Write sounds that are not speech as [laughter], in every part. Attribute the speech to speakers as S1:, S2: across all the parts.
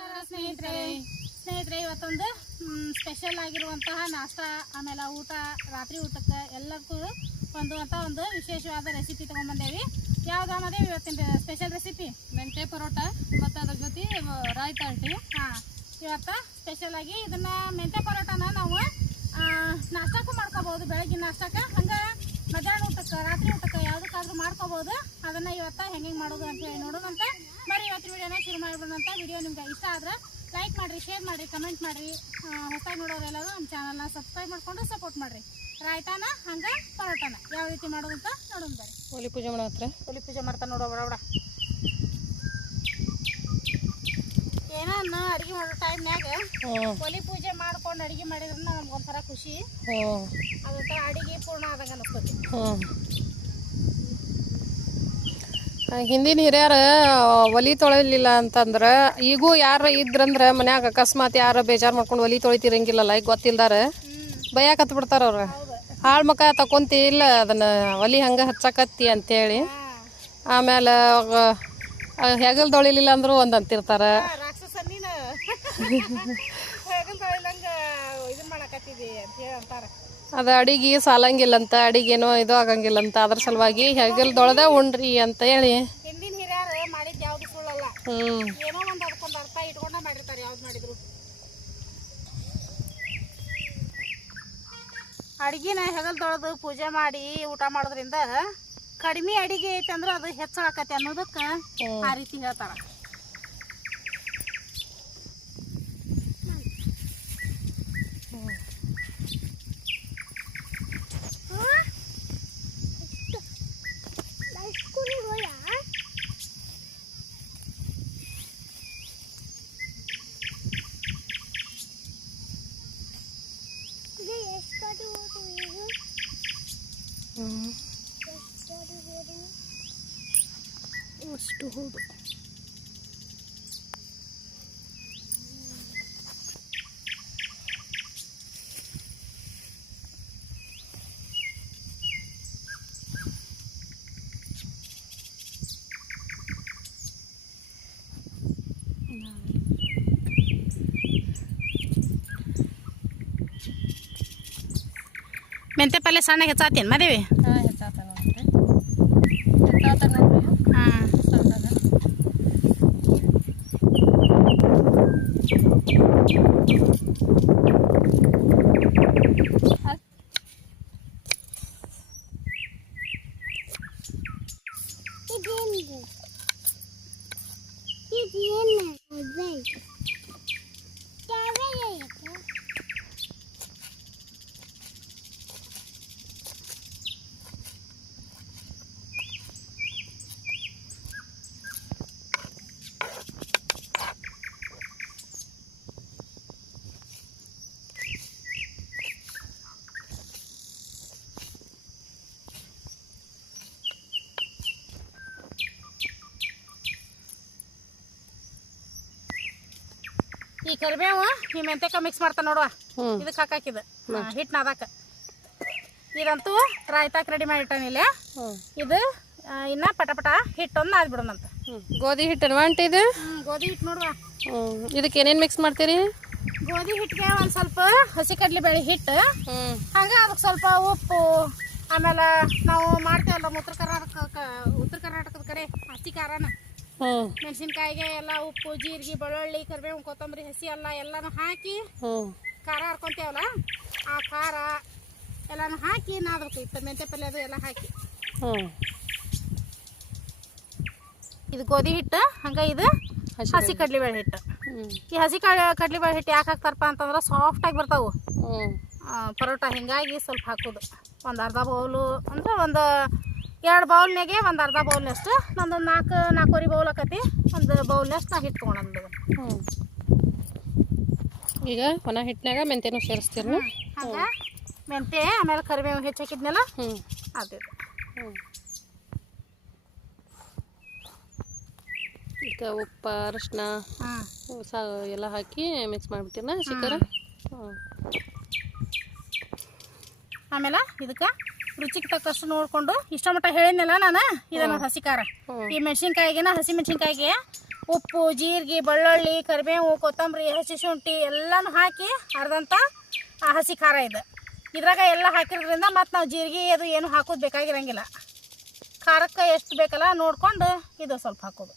S1: ನಮಸ್ಕಾರ ಸ್ನೇಹಿತರೆ. ಸ್ನೇಹಿತರೆ ಇವತ್ತೊಂದು ಸ್ಪೆಷಲ್ ಆಗಿರುವಂತಹ ನಾಷ್ಟ ಆಮೇಲೆ ಊಟ ರಾತ್ರಿ ಊಟಕ್ಕೆ ಎಲ್ಲಕ್ಕೂ ಹೊಂದುವಂಥ ಒಂದು ವಿಶೇಷವಾದ ರೆಸಿಪಿ ತೊಗೊಂಡ್ಬಂದೇವಿ. ಯಾವ್ದು ಅನ್ನೋದೇ ಇವತ್ತಿನ ಸ್ಪೆಷಲ್ ರೆಸಿಪಿ
S2: ಮೆಂತೆ ಪರೋಟ ಮತ್ತು ಅದ್ರ ಜೊತೆ ರಾಯ್ ಅಲ್ಟಿ
S1: ಹಾಂ ಇವತ್ತು ಸ್ಪೆಷಲ್ ಆಗಿ ಇದನ್ನ ಮೆಂತೆ ಪರೋಟನ ನಾವು ನಾಷ್ಟಕ್ಕೂ ಮಾಡ್ಕೋಬಹುದು ಬೆಳಗ್ಗೆ ನಾಷ್ಟಕ್ಕೆ. ಹಂಗೆ ಮಧ್ಯಾಹ್ನ ಊಟಕ್ಕೆ ರಾತ್ರಿ ಊಟಕ್ಕೆ ಯಾವುದಕ್ಕಾದ್ರೂ ಮಾಡ್ಕೋಬಹುದು ಅದನ್ನ ಇವತ್ತ ಹೆಂಗೆ ಮಾಡೋದು ಅಂತ ಹೇಳಿ ನೋಡೋಣಂತ ಬರೀ ಇವತ್ತಿನ ವಿಡಿಯೋನ ಶುರು ಮಾಡ್ಬೋದಂತ ವಿಡಿಯೋ ನಿಮ್ಗೆ ಇಷ್ಟ ಆದ್ರೆ ಲೈಕ್ ಮಾಡಿರಿ ಶೇರ್ ಮಾಡಿರಿ ಕಮೆಂಟ್ ಮಾಡಿರಿ. ಹೊಸದಾಗಿ ನೋಡೋರೆಲ್ಲರೂ ನಮ್ಮ ಚಾನಲ್ನ ಸಬ್ಸ್ಕ್ರೈಬ್ ಮಾಡ್ಕೊಂಡು ಸಪೋರ್ಟ್ ಮಾಡಿರಿ. ರಾಯ್ತಾನ ಹಂಗೆ ಪರೋಟಾನ. ಯಾವ ರೀತಿ ಮಾಡೋದು ಅಂತ ನೋಡೋಣ ಬರ್ರಿ
S2: ಹೋಲಿ ಪೂಜೆ ಮಾಡೋ ಹತ್ರ.
S1: ಹೋಲಿ ಪೂಜೆ ಮಾಡ್ತಾನೆ ನೋಡೋ ಬಡ ಬಡ ಏನನ್ನ ಅಡುಗೆ ಮಾಡೋ ಒಲಿ ಪೂಜೆ ಮಾಡ್ಕೊಂಡು ಅಡುಗೆ ಮಾಡಿದ್ರೆ ನಮ್ಗೆ ಒಂಥರ ಖುಷಿ ಅದೊಂಥರ ಅಡುಗೆ ಪೂರ್ಣ ಆದಂಗೆ ಅನಿಸ್ತದೆ
S2: ಹಿಂದಿನ ಹಿರಿಯರ ಒಲಿ ತೊಳಿಲಿಲ್ಲ ಅಂತಂದ್ರೆ, ಈಗೂ ಯಾರು ಇದ್ರಂದ್ರೆ ಮನ್ಯಾಗ ಅಕಸ್ಮಾತ್ ಯಾರು ಬೇಜಾರು ಮಾಡ್ಕೊಂಡು ಒಲಿ ತೊಳಿತಿರಂಗಿಲ್ಲಲ್ಲ, ಈಗ ಗೊತ್ತಿಲ್ದಾರ? ಬೈಯಾಕತ್ ಬಿಡ್ತಾರ ಅವ್ರು. ಹಾಳು ಮಕ ತಕೊಂತಿ ಇಲ್ಲ ಅದನ್ನ ಒಲಿ ಹಂಗೆ ಹಚ್ಚಕತ್ತಿ ಅಂತೇಳಿ. ಆಮೇಲೆ ಹೆಗಲ್ ತೊಳಿಲಿಲ್ಲ ಅಂದ್ರು ಒಂದ್ ಅಂತಿರ್ತಾರ. [laughs]
S1: ಅಂತ
S2: ಅದ ಅಡಿಗೆ ಸಾಲಂಗಿಲ್ಲಂತ ಅಡಿಗೇನೋ ಇದು ಆಗಂಗಿಲ್ಲಂತ ಅದ್ರ ಸಲುವಾಗಿ ಹೆಗಲ್ ದೊಳದ ಉಣ್ರಿ ಅಂತ ಹೇಳಿ.
S1: ಹಿಂದಿನ ಹಿರಿಯರು ಯಾವುದು ಸುಳ್ಳಲ್ಲ. ಏನೋ ಒಂದು ಅದಕ್ಕೊಂದು ಅರ್ಥ ಇಟ್ಕೊಂಡ ಮಾಡಿರ್ತಾರೆ ಯಾವ್ದು ಮಾಡಿದ್ರು. ಅಡ್ಗಿನ ಹೆಗಲ್ ದೊಳದು ಪೂಜೆ ಮಾಡಿ ಊಟ ಮಾಡೋದ್ರಿಂದ ಕಡಿಮೆ ಅಡಿಗೆ ಐತೆ ಅಂದ್ರೆ ಅದು ಹೆಚ್ಚಾಕತಿ ಅನ್ನೋದಕ್ಕೆ ಆ ರೀತಿ ಹೇಳ್ತಾರ.
S2: ಅಷ್ಟು ಹೌದು
S1: ಮೆಂತೆ ಪಲ್ಯ ಸಣ್ಣ ಹೆಚ್ಚಾತೇನು ಮದೇವಿ
S2: ಹಾಂ ಹೆಚ್ಚಾತ ನೋಡ್ರಿ. ಹೆಚ್ಚಾತ ನೋಡ್ರಿ.
S1: ಹಾಂ
S2: ಸಣ್ಣದ
S1: ಈ ಕರಿಬೇವು ಈ ಮೆಂತೆಕ ಮಿಕ್ಸ್ ಮಾಡ್ತಾ ನೋಡುವ. ಇದಕ್ಕೆ ಹಾಕಾಕಿದ ಹಿಟ್ಟು ನಾದಾಕ ಇದಂತೂ ರಾಯ್ತಾಕ್ ರೆಡಿ ಮಾಡಿ
S2: ಇಲ್ಲ.
S1: ಇದು ಇನ್ನ ಪಟ ಪಟ ಹಿಟ್ಟೊಂದು ನಾದ್ಬಿಡೋಣಂತ
S2: ಹ್ಮ್. ಗೋಧಿ ಹಿಟ್ಟು ಅಂಟಿ ಇದು?
S1: ಗೋಧಿ ಹಿಟ್ಟು ನೋಡುವ.
S2: ಇದಕ್ಕೆ ಏನೇನು ಮಿಕ್ಸ್ ಮಾಡ್ತೀರಿ?
S1: ಗೋಧಿ ಹಿಟ್ಟಿಗೆ ಒಂದು ಸ್ವಲ್ಪ ಹಸಿ ಕಡ್ಲೆ ಬೇಳೆ ಹಿಟ್ಟು ಹಂಗೆ ಅದಕ್ಕೆ ಸ್ವಲ್ಪ ಉಪ್ಪು ಆಮೇಲೆ ನಾವು ಮಾಡ್ತೇವಲ್ಲ ಉತ್ತರ ಕರ್ನಾಟಕ ಉತ್ತರ ಕರ್ನಾಟಕದ ಕಡೆ ಹಸಿ ಖಾರನ. ಮೆಣಸಿನ್ಕಾಯಿಗೆ ಎಲ್ಲ ಉಪ್ಪು ಜೀರಿಗೆ ಬೆಳ್ಳುಳ್ಳಿ ಕರಿಬೇವು ಕೊತ್ತಂಬರಿ ಹಸಿ ಎಲ್ಲ ಎಲ್ಲಾನು ಹಾಕಿ ಖಾರ ಹರ್ಕೊಂತೇವಲ್ಲ ಆ ಖಾರ ಎಲ್ಲಾನು ಹಾಕಿ ನಾದಬೇಕು. ಇತ್ತು ಮೆಂತೆ ಪಲ್ಯ ಅದು ಎಲ್ಲ ಹಾಕಿ. ಇದು ಗೋಧಿ ಹಿಟ್ಟು ಹಂಗೆ ಇದು
S2: ಹಸಿ
S1: ಕಡ್ಲಿ ಕಡ್ಲೆಬೇಳೆ ಹಿಟ್ಟು. ಈ ಹಸಿ ಕಡ್ಲೆ ಬೇಳೆ ಹಿಟ್ಟು ಯಾಕೆ ಹಾಕ್ತಾರಪ್ಪ ಅಂತಂದ್ರೆ ಸಾಫ್ಟಾಗಿ ಬರ್ತಾವೆ. ಪರೋಟ ಹಿಂಗಾಗಿ ಸ್ವಲ್ಪ ಹಾಕೋದು. ಒಂದು ಅರ್ಧ ಬೌಲು ಅಂದ್ರೆ ಒಂದು ಎರಡು ಬೌಲ್ನಾಗೆ ಒಂದು ಅರ್ಧ ಬೌಲ್ನಷ್ಟು ನಂದು ನಾಲ್ಕು ನಾಲ್ಕೂವರೆ ಬೌಲ್ ಆಕತಿ ಒಂದು ಬೌಲ್ನಷ್ಟು ನಾ ಹಿಟ್ಟು ತೊಗೊಂಡು
S2: ಹ್ಮ್. ಈಗ ಒಣ ಹಿಟ್ಟಿನಾಗ ಮೆಂತೆನೂ ಸೇರಿಸ್ತೀರ
S1: ಹಂಗೆ ಮೆಂತೆ ಆಮೇಲೆ ಕರಿಬೇವು ಹೆಚ್ಚಾಕಿದ್ನಲ್ಲ
S2: ಹ್ಞೂ
S1: ಅದು
S2: ಹ್ಞೂ ಈಗ ಉಪ್ಪು ಅರಶಿನ ಸಾ ಎಲ್ಲ ಹಾಕಿ ಮಿಕ್ಸ್ ಮಾಡಿಬಿಡ್ತೀನ ಶಿಖರ? ಹ್ಞೂ
S1: ಆಮೇಲೆ ಇದಕ್ಕೆ? ರುಚಿಗೆ ತಕ್ಕಷ್ಟು ನೋಡಿಕೊಂಡು ಇಷ್ಟ ಮಟ್ಟ ಹೇಳಿದ್ನಲ್ಲ ನಾನು? ಇದನ್ನ ಹಸಿ ಖಾರ. ಈ ಮೆಣಸಿನ್ಕಾಯಿಗೆನ ಹಸಿ ಮೆಣಸಿನ್ಕಾಯಿಗೆ ಉಪ್ಪು ಜೀರಿಗೆ ಬೆಳ್ಳುಳ್ಳಿ ಕರಿಬೇವು ಕೊತ್ತಂಬರಿ ಹಸಿ ಶುಂಠಿ ಎಲ್ಲನೂ ಹಾಕಿ ಅರ್ಧಂತ ಆ, ಹಸಿ ಖಾರ ಇದೆ. ಇದ್ರಾಗ ಎಲ್ಲ ಹಾಕಿರೋದ್ರಿಂದ ಮತ್ತು ನಾವು ಜೀರಿಗೆ ಅದು ಏನು ಹಾಕೋದು ಬೇಕಾಗಿರಂಗಿಲ್ಲ. ಖಾರಕ್ಕೆ ಎಷ್ಟು ಬೇಕಲ್ಲ ನೋಡ್ಕೊಂಡು ಇದು ಸ್ವಲ್ಪ ಹಾಕೋದು.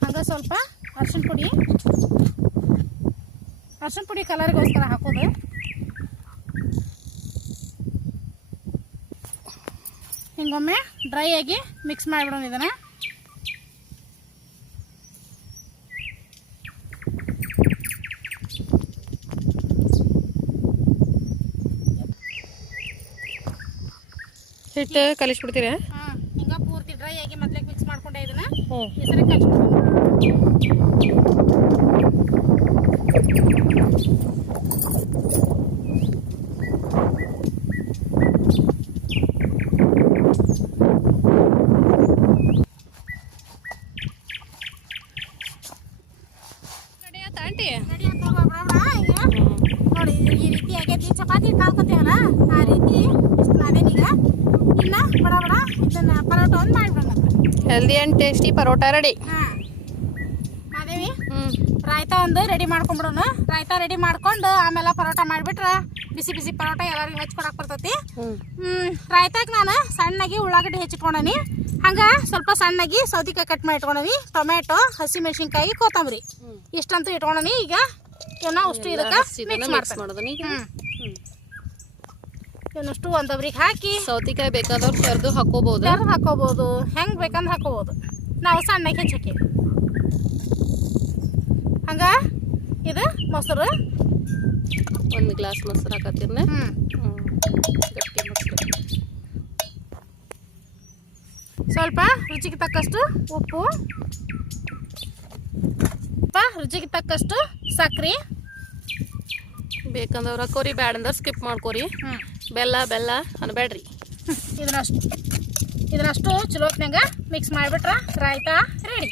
S1: ಹಂಗೆ ಸ್ವಲ್ಪ ಅರ್ಶಿನ ಪುಡಿ. ಅರ್ಶಿನ ಪುಡಿ ಕಲರ್ಗೋಸ್ಕರ ಹಾಕೋದು. ಹಿಂಗೊಮ್ಮೆ ಡ್ರೈ ಆಗಿ ಮಿಕ್ಸ್ ಮಾಡಿಬಿಡೋಣ ಇದನ್ನು
S2: ಹಿಟ್ಟು ಕಲಿಸ್ಬಿಡ್ತೀರಾ?
S1: ಹಾಂ ಹಿಂಗೆ ಪೂರ್ತಿ ಡ್ರೈ ಆಗಿ ಮೊದಲೇ ಮಿಕ್ಸ್ ಮಾಡ್ಕೊಂಡೆ ಇದನ್ನ
S2: ಹ್ಞೂ
S1: ಈ ನೋಡಿ ಈ ರೀತಿ ಆಗೈತಿ. ಚಪಾತಿ ಹಿಟ್ಟು ಹಾಕೋತೀವಲ್ಲ ಆ ರೀತಿ. ನಾವೇನೀಗ ಇನ್ನ ಬಡ ಬಡ. ಇದನ್ನ ಪರೋಟ ಒಂದು ಮಾಡಿಬಿಡೋಣ
S2: healthy and tasty parotta ready
S1: ಹಾಂ. ಮಾದೇವಿ ರಾಯ್ತ ಒಂದು ರೆಡಿ ಮಾಡ್ಕೊಂಬಿಡೋಣ ರಾಯ್ತ ರೆಡಿ ಮಾಡ್ಕೊಂಡು ಆಮೇಲೆ ಪರೋಟ ಮಾಡಿಬಿಟ್ರೆ ಬಿಸಿ ಬಿಸಿ ಪರೋಟ ಎಲ್ಲರಿಗೂ ಹಚ್ಕೊಡಕ್ಕೆ ಬರ್ತೈತಿ. ರಾಯ್ತಾಗ ನಾನು ಸಣ್ಣಗೆ ಉಳ್ಳಾಗಡ್ಡಿ ಹೆಚ್ಚಿಟ್ಕೊಂಡನಿ. ಹಂಗ ಸ್ವಲ್ಪ ಸಣ್ಣಗೆ ಸೌತಿಕಾಯಿ ಕಟ್ ಮಾಡಿ ಇಟ್ಕೊಂಡನಿ ಟೊಮೆಟೊ ಹಸಿ ಮೆಣಸಿನ್ಕಾಯಿ ಕೊತ್ತಂಬರಿ. ಇಷ್ಟಂತೂ ಇಟ್ಕೊಂಡನಿ ಈಗ ಇವನ್ನ ಅಷ್ಟು ಇದಕ್ಕೆ ಮಿಕ್ಸ್ ಮಾಡ್ತೀನಿ. ಇವನ್ನಷ್ಟು ಒಂದೊಬ್ರಿಗೆ ಹಾಕಿ
S2: ಸೌತಿಕಾಯಿ ಬೇಕಾದವ್ರು ತೆರೆದು ಹಾಕೋಬಹುದು
S1: ತೆರೆದು ಹಾಕೋಬಹುದು ಹೆಂಗೆ ಬೇಕಂದ್ರೆ ಹಾಕೋಬಹುದು ನಾವು ಸಣ್ಣಗೆ ಹೆಚ್ಚಕ್ಕೆ ಹಂಗ? ಇದು ಮೊಸರು.
S2: ಒಂದು ಗ್ಲಾಸ್ ಮೊಸರು ಮೊಸರು.
S1: ಸ್ವಲ್ಪ ರುಚಿಗೆ ತಕ್ಕಷ್ಟು ಉಪ್ಪು. ಸ್ವಲ್ಪ ರುಚಿಗೆ ತಕ್ಕಷ್ಟು ಸಕ್ಕರೆ
S2: ಬೇಕಂದವ್ರ ಹಾಕೋರಿ ಬ್ಯಾಡಂದ್ರೆ ಸ್ಕಿಪ್ ಮಾಡ್ಕೋರಿ. ಬೆಲ್ಲ ಬೆಲ್ಲ ಅನ್ಬೇಡ್ರಿ
S1: ಇದನ್ನಷ್ಟು ಇದನ್ನಷ್ಟು ಚಲೋತ್ನಾಗ ಮಿಕ್ಸ್ ಮಾಡಿಬಿಟ್ರ ರಾಯ್ತಾ ರೆಡಿ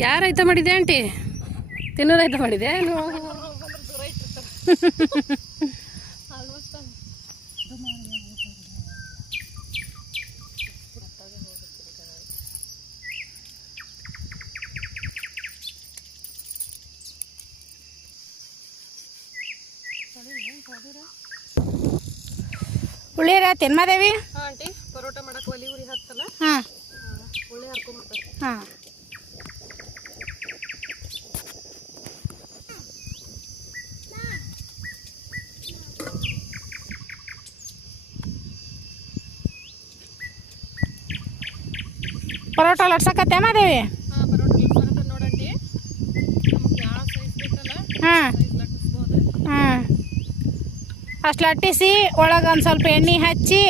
S2: ಯಾರು ರೈತ ಮಾಡಿದೆ ಆಂಟಿ? ತಿನ್ನೋ ರೈತ ಮಾಡಿದೆ [laughs] ಏನು
S1: ಉಳ್ಳಿರ ತಿನ್ಮಾದೇವಿ
S2: ಆಂಟಿ ಪರೋಟ ಮಾಡಕ್ಕೆ ಒಲಿ ಉರಿ ಹಾಕ್ತಲ್ಲ
S1: ಹಾಂ.
S2: ಉಳ್ಳಿ ಹರ್ಕೊಂಬಿಡ್ತಾರೆ
S1: ಹಾಂ. ಪರೋಟ ಲಟ್ಸಕತ್ತೆ ಮಾದೇವಿ?
S2: ಹಾಂ ಪರೋಟ ಲಟ್ಸಕತ್ತ ನೋಡಂಟಿ ನಮ್ಗೆ ಯಾವ ಸೈಜ್ ಬೇಕಲ್ಲ?
S1: ಹಾಂ.
S2: ಸೈಜ್ ಲಟ್ಟಿಸ್ಬೋದು
S1: ಹಾಂ ಅಷ್ಟು ಲಟ್ಟಿಸಿ ಒಳಗೆ ಒಂದು ಸ್ವಲ್ಪ ಎಣ್ಣೆ ಹಚ್ಚಿ.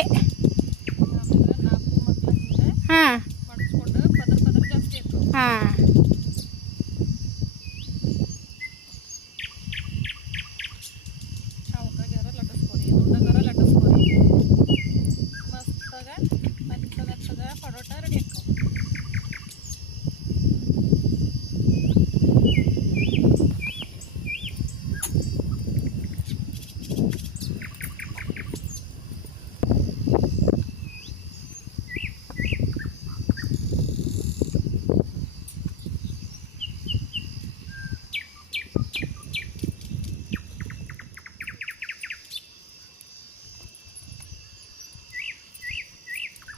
S1: ಹಾಂ. ಹಾಂ
S2: ಚೌಕಾಗ್ಯಾರ ಲಟ್ಟಿಸ್ಕೊರಿ ದುಡ್ಡಗಾರ ಲಟ್ಟಿಸ್ಕೊರಿ ಮಸ್ತಾಗ ಮೆತ್ತಗ ಮೆತ್ತಗ ಪರೋಟ ರೆಡಿ ಆಕ್ಕವು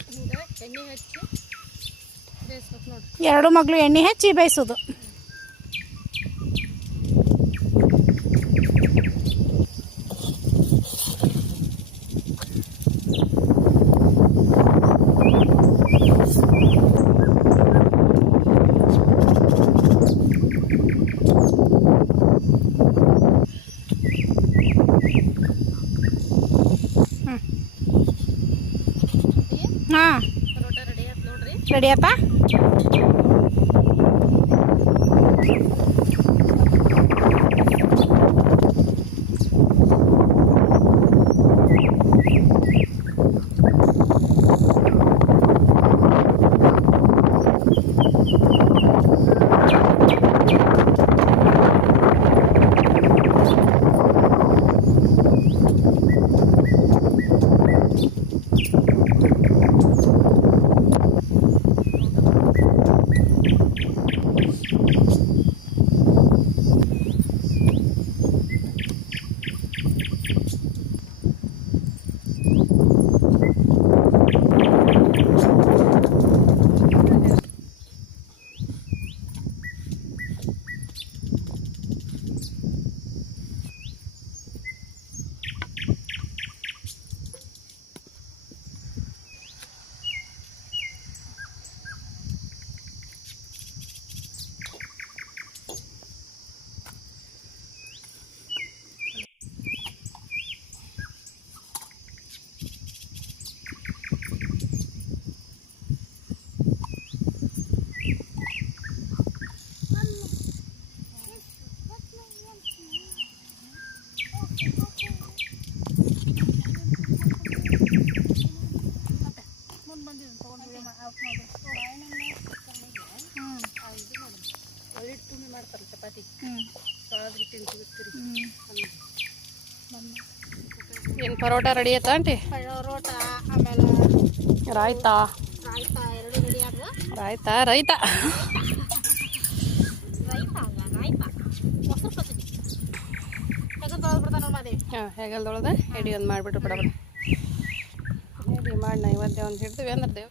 S2: ಹಿಂಗೆ ಎಣ್ಣೆ ಹಚ್ಚಿ ಬೇಯಿಸ್ಬೇಕು ನೋಡ್ರಿ
S1: ಎರಡು ಮಗಳು ಎಣ್ಣೆ ಹಚ್ಚಿ ಬೇಯಿಸೋದು. ಹಾಂ.
S2: ಆಯ್ತು ನೋಡ್ರಿ ಪರೋಟ ರೆಡಿ ಆಯ್ತಾ ಆಂಟಿ
S1: ರೋಟ ಆಮೇಲೆ
S2: ರಾಯ್ತಾ?
S1: ರಾಯ್ತ ಎರಡು ರೆಡಿ
S2: ರಾಯ್ತಾ ರೈತ? ಹಾಂ ಹೇಗಲ್ದೊಳದ ಎಡಿ ಒಂದು ಮಾಡಿಬಿಟ್ರು ಬಿಡಬೇಡ ಬಿಡ ಎಡಿ ಮಾಡಿ ನೈವೇದ್ಯ ಒಂದು ಹಿಡ್ತೀವಿ ಅಂದ್ರೆ ದೇವ್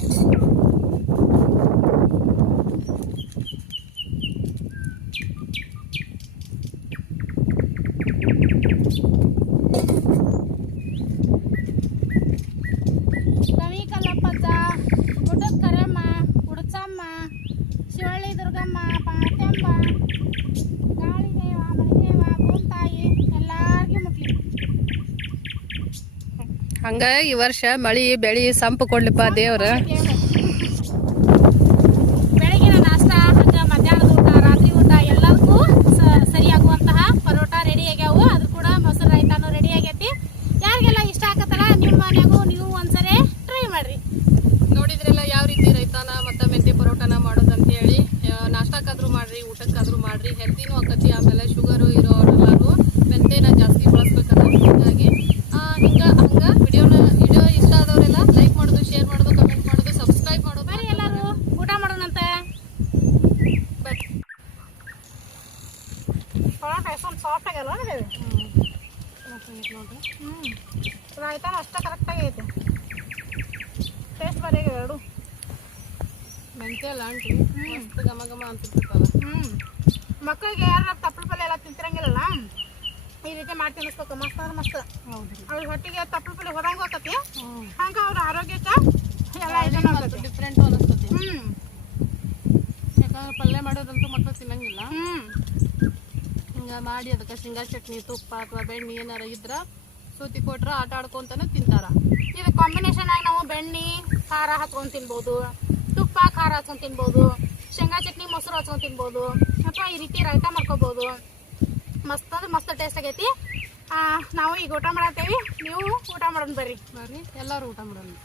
S2: ಹಂಗ ಈ ವರ್ಷ ಮಳಿ ಬೆಳಿ ಸಂಪು ಕೊಡ್ಲಿಪ್ಪ ದೇವ್ರ.
S1: ಬೆಳಗಿನ ನಾಷ್ಟ ಹಂಗ ಮಧ್ಯಾಹ್ನದ ಊಟ ರಾತ್ರಿ ಊಟ ಎಲ್ಲದಕ್ಕೂ ಸ- ಸರಿಯಾಗುವಂತಹ ಪರೋಟ ರೆಡಿ ಆಗ್ಯಾವು. ಅದು ಕೂಡ ಮೊಸರು ರೈತಾನು ರೆಡಿ ಆಗೈತಿ. ಯಾರಿಗೆಲ್ಲ ಇಷ್ಟ ಆಗತ್ತಲ್ಲ ನಿಮ್ಮ ಮನೆಗೂ ನೀವು ಒಂದ್ಸರಿ ಟ್ರೈ ಮಾಡ್ರಿ.
S2: ನೋಡಿದ್ರೆಲ್ಲ ಯಾವ ರೀತಿ ರೈತಾನ ಮತ್ತು ಮೆಂತ್ಯ ಪರೋಟನ ಮಾಡೋದಂತೇಳಿ ನಾಷ್ಟಕ್ಕಾದ್ರೂ ಮಾಡ್ರಿ ಊಟಕ್ಕಾದ್ರೂ ಮಾಡ್ರಿ ಹೆಲ್ತಿನೂ ಆಕತಿ ಆಮೇಲೆ ಶುಗರು ಇರೋರೆಲ್ಲರೂ ಮೆಂತ್ಯನ ಜಾಸ್ತಿ ಬಳಸ್ಬೇಕಲ್ಲ ಹೀಗಾಗಿ ಆ, ಹಿಂಗ ಹಂಗ ವಿಡಿಯೋನ ವಿಡಿಯೋ ಇಷ್ಟ ಆದವರೆಲ್ಲ ಲೈಕ್ ಮಾಡೋದು ಶೇರ್ ಮಾಡೋದು ಕಮೆಂಟ್ ಮಾಡೋದು ಸಬ್ಸ್ಕ್ರೈಬ್ ಮಾಡೋದು
S1: ಬರ್ರಿ ಎಲ್ಲರೂ ಊಟ ಮಾಡೋಣಂತ
S2: ಬರ್ರಿ.
S1: ಪರೋಟ ಎಷ್ಟೊಂದು ಸಾಫ್ಟ್ ಆಗ್ಯಲ್ಲ ನೋಡಿ
S2: ನೋಡ್ರಿ
S1: ಹ್ಞೂ ರಾಯ್ತಾನು ಅಷ್ಟೇ ಕರೆಕ್ಟಾಗಿ ಐತೆ. ಟೇಸ್ಟ್ ಬರೀ ಎರಡು.
S2: ಮೆಂತ್ಯ ಅಲ್ಲ ಅಂತ ಮಸ್ತ್ ಘಮ ಘಮ ಅಂತಿರ್ತಲ್ಲ
S1: ಹ್ಞೂ ಮಕ್ಕಳಿಗೆ ಯಾರು ತಪ್ಪಲು ಪಲ್ಯ ಎಲ್ಲ ತಿಂತಿರಂಗಿಲ್ಲಲ್ಲ? ಈ ರೀತಿ ಮಾಡಿ ತಿನ್ನಿಸ್ಬೇಕು. ಮಸ್ತ್ ಅಂದ್ರೆ ಮಸ್ತ್.
S2: ಹೌದು
S1: ಅವ್ರ ಹೊಟ್ಟಿಗೆ ತಪ್ಪಲು ಪಲ್ಯ ಹೋದಂಗೆ ಹೋಗತಿ ಹಂಗೆ ಅವ್ರ ಆರೋಗ್ಯಕ್ಕೆ ಎಲ್ಲ ಇದನ್ನ
S2: ಡಿಫ್ರೆಂಟ್ ಅನಿಸ್ತತಿ
S1: ಹ್ಮ್.
S2: ಯಾಕಂದ್ರೆ ಪಲ್ಯ ಮಾಡೋದಂತೂ ಮಕ್ಕಳು ತಿನ್ನಂಗಿಲ್ಲ.
S1: ಹ್ಮ್.
S2: ಹಿಂಗ ಮಾಡಿ, ಅದಕ್ಕೆ ಶೇಂಗಾ ಚಟ್ನಿ, ತುಪ್ಪ ಅಥವಾ ಬೆಣ್ಣೆ ಏನಾರ ಇದ್ರ ಸೂತಿ ಕೊಟ್ರೆ ಆಟ ಆಡ್ಕೊಂತಾನೆ ತಿಂತಾರ.
S1: ಇದು ಕಾಂಬಿನೇಷನ್ ಆಗಿ ನಾವು ಬೆಣ್ಣೆ, ಖಾರ ಹಾಕೊಂಡು ತಿನ್ಬೋದು, ತುಪ್ಪ, ಖಾರ ಹಚ್ಕೊಂಡ್ ತಿನ್ಬೋದು, ಶೇಂಗಾ ಚಟ್ನಿ, ಮೊಸರು ಹಚ್ಕೊಂಡ್ ತಿನ್ಬೋದು, ಅಥವಾ ಈ ರೀತಿ ರೈತ ಮಾಡ್ಕೋಬಹುದು ಮಸ್ತ್ ಅಂದ್ರೆ ಮಸ್ತ್ ಟೇಸ್ಟ್ ಆಗೈತಿ. ನಾವು ಈಗ ಊಟ ಮಾಡತ್ತೇವಿ ನೀವು ಊಟ ಮಾಡೋಣ ಬರ್ರಿ.
S2: ಬರ್ರಿ. ಎಲ್ಲರೂ ಊಟ ಮಾಡೋಣ